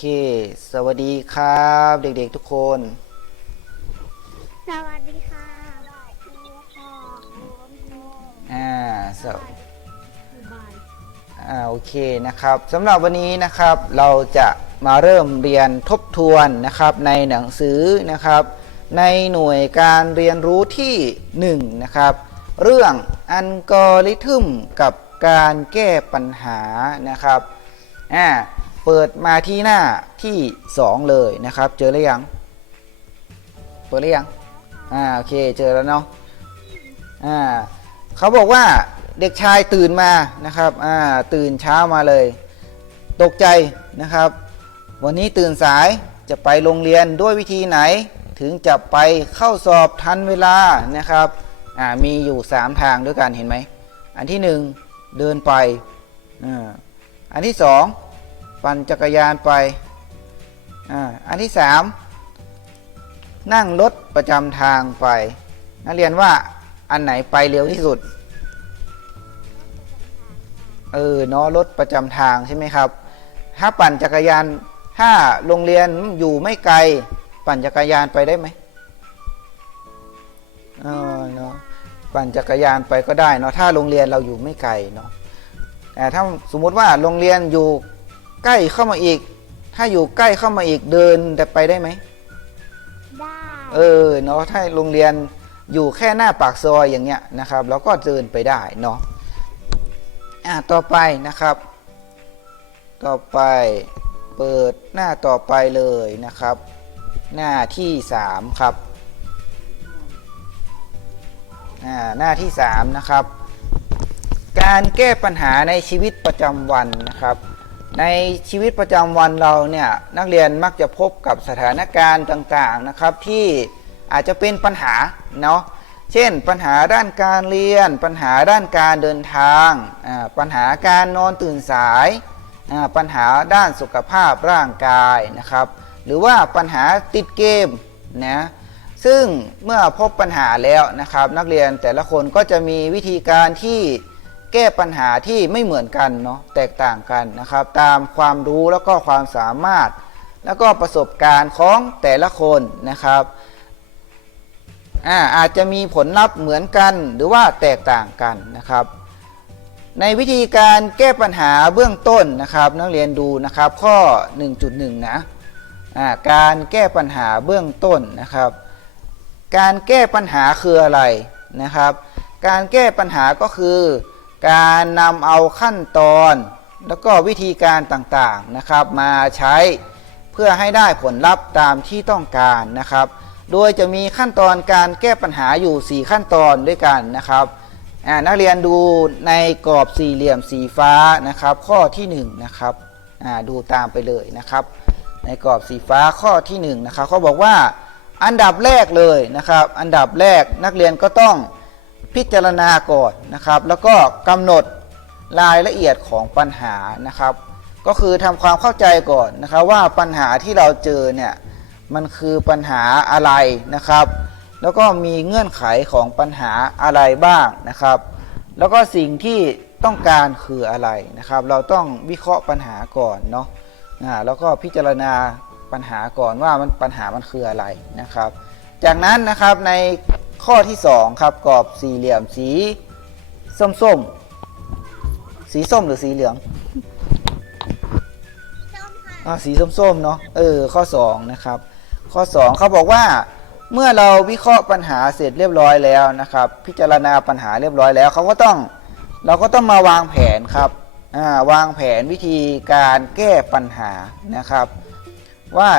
เค สวัสดีครับ เด็กๆทุกคน สวัสดีค่ะสวัสดีค่ะคุณครูอ่าสวอ่าโอเคนะครับสำหรับวันนี้นะครับเราจะมาเริ่มเรียนทบทวนนะครับในหนังสือนะครับ ในหน่วยการเรียนรู้ที่1นะครับเรื่องอัลกอริทึมกับการแก้ปัญหานะครับอ่า เปิดมาที่หน้าที่ 2 เลยนะครับ เจอหรือยัง เปิดหรือยัง อ่าโอเคเจอแล้วเนาะ อ่าเขาบอกว่าเด็กชายตื่นมานะครับ อ่าตื่นเช้ามาเลย ตกใจนะครับ วันนี้ตื่นสายจะไปโรงเรียนด้วยวิธีไหน ถึงจะไปเข้าสอบทันเวลานะครับ อ่ามีอยู่ 3 ทางด้วยกันเห็นไหม อันที่ 1 เดินไป อ่า อันที่ 2 ปั่นจักรยานไปอ่าอันที่ 3 นั่งรถประจำทางไป นักเรียนว่าอันไหนไปเร็วที่สุด เออเนาะรถประจำทางใช่ไหมครับ ถ้าปั่นจักรยานถ้าโรงเรียนอยู่ไม่ไกล ปั่นจักรยานไปได้ไหมเออเนาะปั่นจักรยานไปก็ได้เนาะถ้าโรงเรียนเราอยู่ไม่ไกลเนาะแต่ถ้าสมมุติว่าโรงเรียนอยู่ ใกล้เข้ามาอีก ถ้าอยู่ใกล้เข้ามาอีกเดินแต่ไปได้ไหม ได้ เออเนาะถ้าโรงเรียนอยู่แค่หน้าปากซอยอย่างเงี้ยนะครับเราก็เดินไปได้เนาะอะต่อไปนะครับ ต่อไปเปิดหน้าต่อไปเลยนะครับ หน้าที่3ครับอ่าหน้าที่3นะครับ การแก้ปัญหาในชีวิตประจำวันนะครับ ในชีวิตประจำวันเราเนี่ยนักเรียนมักจะพบกับสถานการณ์ต่างๆนะครับ ที่อาจจะเป็นปัญหาเนาะเช่น ปัญหาด้านการเรียน ปัญหาด้านการเดินทางปัญหาการนอนตื่นสาย ปัญหาด้านสุขภาพร่างกายนะครับ หรือว่าปัญหาติดเกมนะซึ่งเมื่อพบปัญหาแล้วนะครับ นักเรียนแต่ละคนก็จะมีวิธีการที่ แก้ปัญหาที่ไม่เหมือนกันเนาะแตกต่างกันนะครับ ตามความรู้แล้วก็ความสามารถ แล้วก็ประสบการณ์ของแต่ละคนนะครับอาอาจจะมีผลลัพธ์เหมือนกันหรือว่าแตกต่างกันนะครับ ในวิธีการแก้ปัญหาเบื้องต้นนะครับ นักเรียนดูนะครับข้อ 1.1 นะการแก้ปัญหาเบื้องต้นนะครับ การแก้ปัญหาคืออะไรนะครับ การแก้ปัญหาก็คือ การนำเอาขั้นตอนแล้วก็วิธีการต่างๆนะครับ มาใช้เพื่อให้ได้ผลลัพธ์ตามที่ต้องการนะครับ โดยจะมีขั้นตอนการแก้ปัญหาอยู่ 4 ขั้นตอนด้วยกันนะครับนักเรียนดูในกรอบสี่เหลี่ยมสีฟ้านะครับ ข้อที่1นะครับดูตามไปเลยนะครับ ในกรอบสีฟ้าข้อที่1นะครับเขาบอกว่าอันดับแรกเลยนะครับ อันดับแรกนักเรียนก็ต้อง พิจารณาก่อนนะครับ แล้วก็กำหนดรายละเอียดของปัญหานะครับ ก็คือทำความเข้าใจก่อนนะครับ ว่าปัญหาที่เราเจอเนี่ยมันคือปัญหาอะไรนะครับ แล้วก็มีเงื่อนไขของปัญหาอะไรบ้างนะครับ แล้วก็สิ่งที่ต้องการคืออะไรนะครับ เราต้องวิเคราะห์ปัญหาก่อนเนาะอ่าแล้วก็พิจารณาปัญหาก่อนว่ามันปัญหามันคืออะไรนะครับ จากนั้นนะครับใน ข้อที่ 2 ครับกรอบสี่เหลี่ยมสีส้มๆสีส้มหรือสีเหลืองส้มค่ะอ่าสีส้มๆเนาะเออข้อ 2 นะครับ ข้อ 2 เขาบอกว่าเมื่อเราวิเคราะห์ปัญหาเสร็จเรียบร้อยแล้วนะครับ พิจารณาปัญหาเรียบร้อยแล้วเขาก็ต้องเราก็ต้องมาวางแผนครับอ่าวางแผนวิธีการแก้ปัญหานะครับ ว่า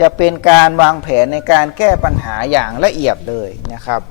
จะเป็นการวางแผนในการแก้ปัญหาอย่างละเอียดเลยนะครับ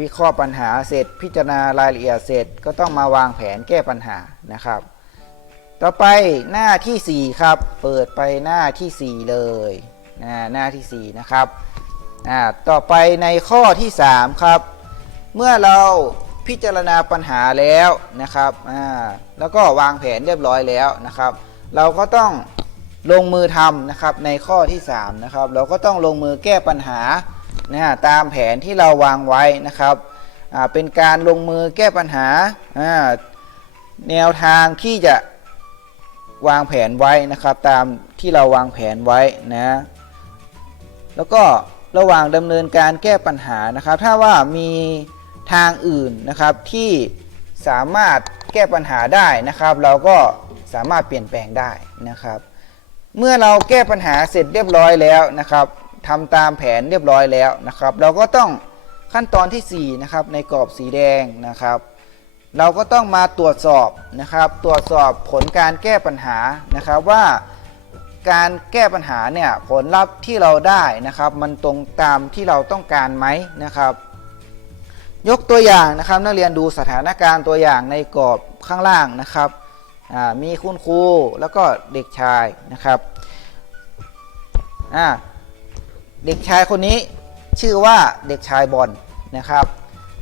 วิเคราะห์ปัญหาเสร็จพิจารณารายละเอียดเสร็จก็ต้องมาวางแผนแก้ปัญหานะครับ ต่อไปหน้าที่ 4 ครับ เปิดไปหน้าที่ 4 เลยหน้าที่ 4 นะครับต่อไปในข้อที่ 3 ครับ เมื่อเราพิจารณาปัญหาแล้วนะครับแล้วก็วางแผนเรียบร้อยแล้วนะครับ เราก็ต้อง ลงมือทำนะครับในข้อที่3นะครับเราก็ต้องลงมือแก้ปัญหานะตามแผนที่เราวางไว้นะครับเป็นการลงมือแก้ปัญหาอ่าแนวทางที่จะวางแผนไว้นะครับตามที่เราวางแผนไว้นะแล้วก็ระหว่างดำเนินการแก้ปัญหานะครับ ถ้าว่ามีทางอื่นนะครับที่สามารถแก้ปัญหาได้นะครับ เราก็สามารถเปลี่ยนแปลงได้นะครับ เมื่อเราแก้ปัญหาเสร็จเรียบร้อยแล้วนะครับทำตามแผนเรียบร้อยแล้วนะครับ เราก็ต้องขั้นตอนทีสี่4นะครับในกรอบสีแดงนะครับ เราก็ต้องมาตรวจสอบนะครับ ตรวจสอบผลการแก้ปัญหานะครับว่าการแก้ปัญหาเนี่ยผลลัพธ์ที่เราได้นะครับ มันตรงตามที่เราต้องการไหมนะครับ ยกตัวอย่างนะครับ นักเรียนดูสถานการณ์ตัวอย่างในกรอบข้างล่างนะครับ มีคุณครูแล้วก็เด็กชายนะครับเด็กชายคนนี้ชื่อว่าเด็กชายบอลนะครับ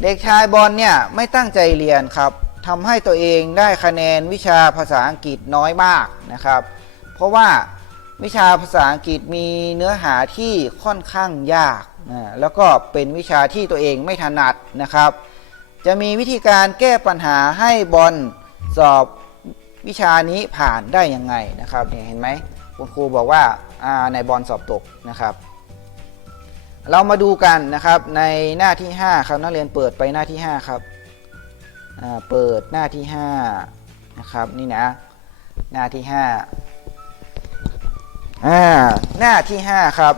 เด็กชายบอลเนี่ยไม่ตั้งใจเรียนครับทำให้ตัวเองได้คะแนนวิชาภาษาอังกฤษน้อยมากนะครับ เพราะว่าวิชาภาษาอังกฤษมีเนื้อหาที่ค่อนข้างยากนะแล้วก็เป็นวิชาที่ตัวเองไม่ถนัดนะครับ จะมีวิธีการแก้ปัญหาให้บอลสอบ วิชานี้ผ่านได้ยังไงนะครับเนี่ยเห็นไหมคุณครูบอกว่าอ่าในบอลสอบตกนะครับ เรามาดูกันนะครับในหน้าที่ 5 ครับนักเรียนเปิดไปหน้าที่ 5 ครับเปิดหน้าที่5นะครับนี่นะหน้าที่5อ่าหน้าที่ 5 ครับ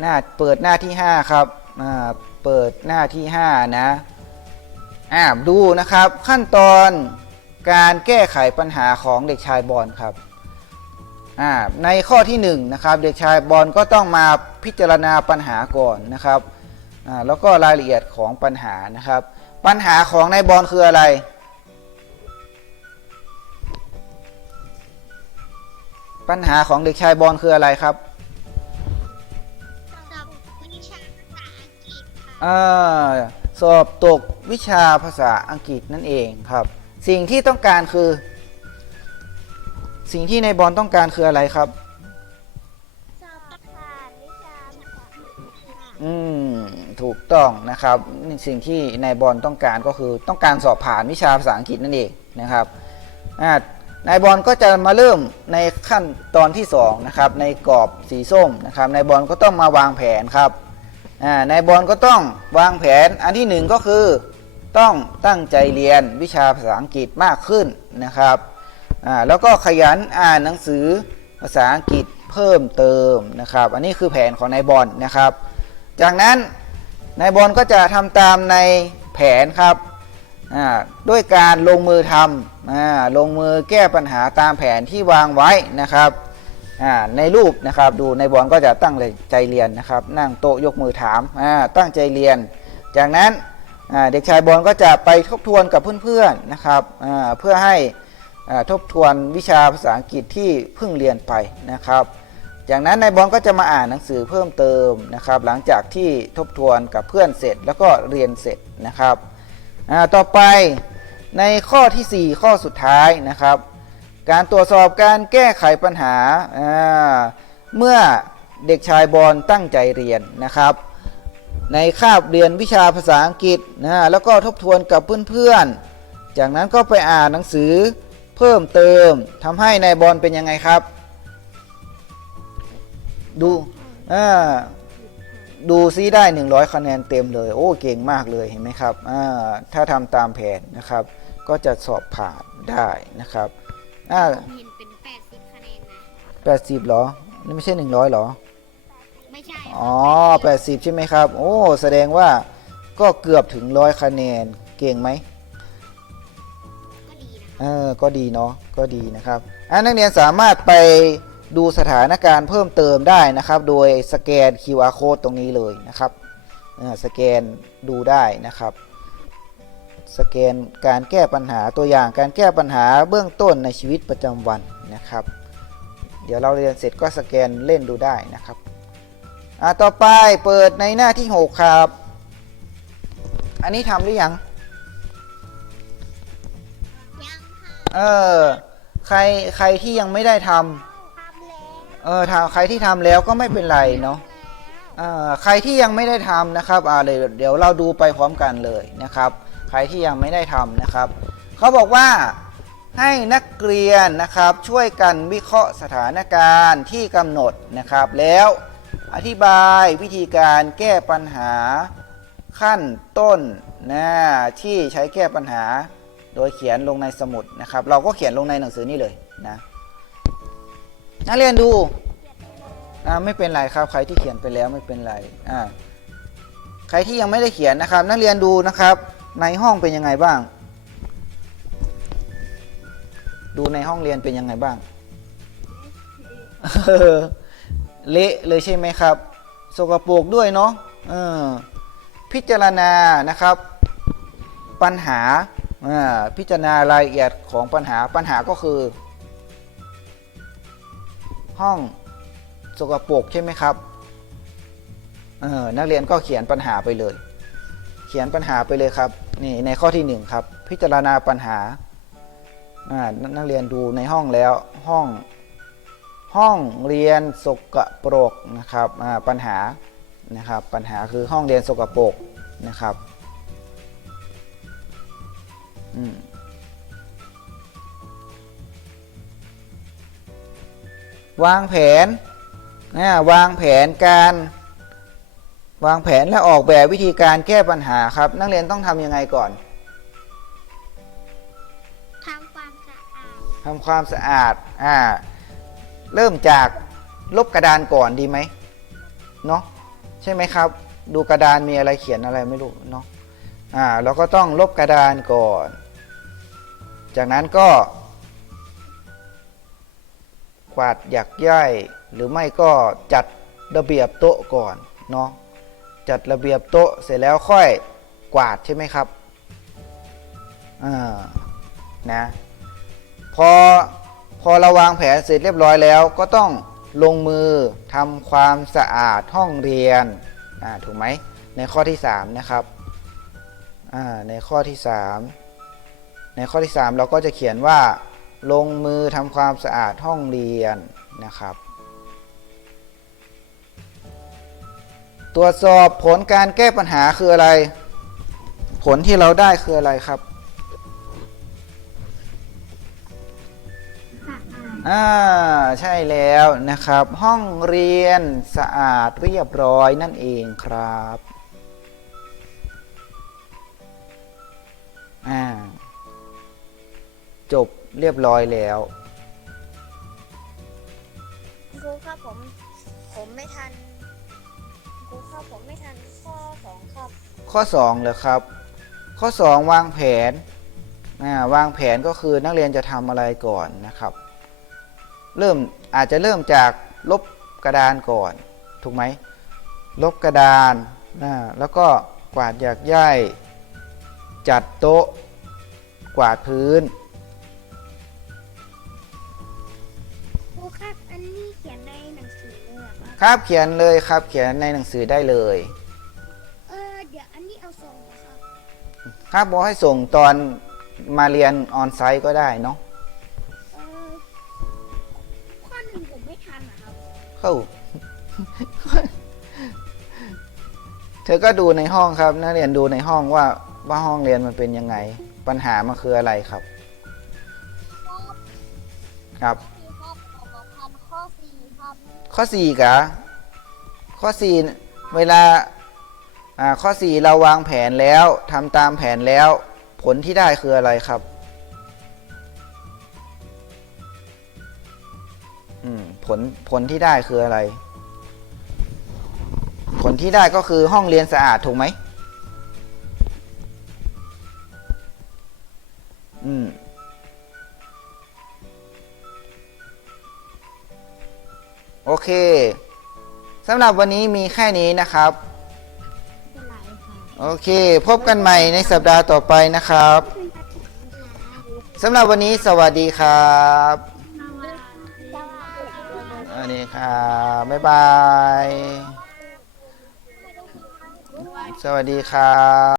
หน้าเปิดหน้าที่ 5 ครับอ่าเปิดหน้าที่ 5 นะอ่าดูนะครับขั้นตอน การแก้ไขปัญหาของเด็กชายบอลครับอ่าในข้อที่1นะครับเด็กชายบอลก็ต้องมาพิจารณาปัญหาก่อนนะครับอ่าแล้วก็รายละเอียดของปัญหานะครับ ปัญหาของนายบอลคืออะไร ปัญหาของเด็กชายบอลคืออะไรครับสอบวิชาภาษาอังกฤษค่ะอ่าสอบตกวิชาภาษาอังกฤษนั่นเองครับ สิ่งที่ต้องการคือ สิ่งที่นายบอลต้องการคืออะไรครับ สอบผ่านวิชาภาษาอังกฤษค่ะอืม ถูกต้องนะครับนี่สิ่งที่นายบอลต้องการก็คือต้องการสอบผ่านวิชาภาษาอังกฤษนั่นเองนะครับอ่านายบอลก็จะมาเริ่มในขั้นตอนที่2นะครับในกรอบสีส้มนะครับนายบอลก็ต้องมาวางแผนครับอ่านายบอลก็ต้องวางแผนอันที่หนึ่งก็คือ ต้องตั้งใจเรียนวิชาภาษาอังกฤษมากขึ้นนะครับแล้วก็ขยันอ่านหนังสือภาษาอังกฤษเพิ่มเติมนะครับ อันนี้คือแผนของนายบอลนะครับ จากนั้นนายบอลก็จะทำตามในแผนครับด้วยการลงมือทำอลงมือแก้ปัญหาตามแผนที่วางไว้นะครับในรูปนะครับดูนายบอลก็จะตั้งใจเรียนนะครับ นั่งโต๊ะยกมือถามตั้งใจเรียน จากนั้น เด็กชายบอลก็จะไปทบทวนกับเพื่อนๆนะครับเพื่อให้ทบทวนวิชาภาษาอังกฤษที่เพิ่งเรียนไปนะครับ จากนั้นนายบอลก็จะมาอ่านหนังสือเพิ่มเติมนะครับ หลังจากที่ทบทวนกับเพื่อนเสร็จแล้วก็เรียนเสร็จนะครับต่อไปในข้อทีสี่4 ข้อสุดท้ายนะครับ การตรวจสอบการแก้ไขปัญหาเมื่อเด็กชายบอลตั้งใจเรียนนะครับ ในคาบเรียนวิชาภาษาอังกฤษนะแล้วก็ทบทวนกับเพื่อนๆ จากนั้นก็ไปอ่านหนังสือเพิ่มเติมทำให้นายบอลเป็นยังไงครับ ดูอ่าดูซิได้ 100 คะแนนเต็มเลย โอ้เก่งมากเลยเห็นไหมครับอ่าถ้าทำตามแผนนะครับ ก็จะสอบผ่านได้นะครับอ่าผมเห็นเป็น 80 คะแนนนะ 80เหรอ นี่ไม่ใช่ 100เหรอไม่ใช่ อ๋อ 80 ใช่ไหมครับ โอ้ แสดงว่าก็เกือบถึงร้อยคะแนน เก่งไหมก็ดีนะเออ ก็ดีเนาะ ก็ดีนะครับอ่านักเรียนสามารถไปดูสถานการณ์เพิ่มเติมได้นะครับ โดยสแกน QR code ตรงนี้เลยนะครับอ่าสแกนดูได้นะครับ สแกนการแก้ปัญหาตัวอย่างการแก้ปัญหาเบื้องต้นในชีวิตประจำวันนะครับ เดี๋ยวเราเรียนเสร็จก็สแกนเล่นดูได้นะครับ อ่าต่อไปเปิดในหน้าที่ 6 ครับ อันนี้ทำหรือยัง ยังค่ะเออ ใครใครที่ยังไม่ได้ทำทำแล้วเออทำใครที่ทำแล้วก็ไม่เป็นไรเนาะ เอ่อใครที่ยังไม่ได้ทำนะครับอ่าเลยเดี๋ยวเราดูไปพร้อมกันเลยนะครับ ใครที่ยังไม่ได้ทำนะครับ เขาบอกว่าให้นักเรียนนะครับช่วยกันวิเคราะห์สถานการณ์ที่กำหนดนะครับ แล้ว อธิบายวิธีการแก้ปัญหาขั้นต้นนะที่ใช้แก้ปัญหาโดยเขียนลงในสมุดนะครับ เราก็เขียนลงในหนังสือนี่เลยนะนักเรียนดูอ่าไม่เป็นไรครับ ใครที่เขียนไปแล้วไม่เป็นไรอ่าใครที่ยังไม่ได้เขียนนะครับ นักเรียนดูนะครับ ในห้องเป็นยังไงบ้าง ดูในห้องเรียนเป็นยังไงบ้าง เละเลยใช่ไหมครับ สกปรกด้วยเนาะออพิจารณานะครับ ปัญหาพิจารณารายละเอียดของปัญหาปัญหาก็คือ ห้องสกปรกใช่ไหมครับนักเรียนก็เขียนปัญหาไปเลย เขียนปัญหาไปเลยครับนี่ในข้อที่หนึ่งครับ พิจารณาปัญหานักเรียนดูในห้องแล้วห้อง ห้องเรียนสกปรกนะครับอ่าปัญหานะครับปัญหาคือห้องเรียนสกปรกนะครับอืมวางแผนนะวางแผนการวางแผนและออกแบบวิธีการแก้ปัญหาครับ นักเรียนต้องทำยังไงก่อนทำความสะอาดทำความสะอาดอ่า เริ่มจากลบกระดานก่อนดีไหมเนาะใช่ไหมครับ ดูกระดานมีอะไรเขียนอะไรไม่รู้เนาะอ่าเราก็ต้องลบกระดานก่อน จากนั้นก็ กวาดหยักย่ายหรือไม่ก็จัดระเบียบโต๊ะก่อนเนาะจัดระเบียบโต๊ะเสร็จแล้วค่อยกวาดใช่ไหมครับอ่านะพอ พอเราวางแผนเสร็จเรียบร้อยแล้ว ก็ต้องลงมือทำความสะอาดห้องเรียนถูกไหมในข้อที่ 3 นะครับในข้อที่ 3 ในข้อที่ 3 เราก็จะเขียนว่า ลงมือทำความสะอาดห้องเรียนนะครับ ตรวจสอบผลการแก้ปัญหาคืออะไร ผลที่เราได้คืออะไรครับ อาดอ่าใช่แล้วนะครับ ห้องเรียนสะอาดเรียบร้อยนั่นเองครับอ่าจบเรียบร้อยแล้วครูครับผมผมไม่ทันครูครับผมไม่ทันข้อสองครับข้อ2เลยครับ ข้อ2วางแผนอ่าวางแผนก็คือนักเรียนจะทำอะไรก่อนนะครับ เริ่มอาจจะเริ่มจากลบกระดานก่อน ถูกไหม ลบกระดานอ่าแล้วก็กวาดหยากย่ายจัดโต๊ะ กวาดพื้นครูครับอันนี้เขียนในหนังสือเลยเหรอครับครับเขียนเลยครับเขียนในหนังสือได้เลย เออเดี๋ยวอันนี้เอาส่งนะครับ ครับบอกให้ส่งตอนมาเรียนออนไซต์ก็ได้เนาะ เข้า เธอก็ดูในห้องครับ นักเรียนดูในห้องว่าว่าห้องเรียนมันเป็นยังไง ปัญหามันคืออะไรครับ ครับสี่ครับข้อสี่ครับข้อสี่กะข้อสี่เวลาอ่าข้อสี่เราวางแผนแล้วทำตามแผนแล้ว ผลที่ได้คืออะไรครับ ผลผลที่ได้คืออะไร ผลที่ได้ก็คือห้องเรียนสะอาดถูกไหมอืมโอเคสำหรับวันนี้มีแค่นี้นะครับเป็นไรค่ะโอเค พบกันใหม่ในสัปดาห์ต่อไปนะครับสำหรับวันนี้สวัสดีครับสวัสดีครับ บ๊ายบาย สวัสดีครับ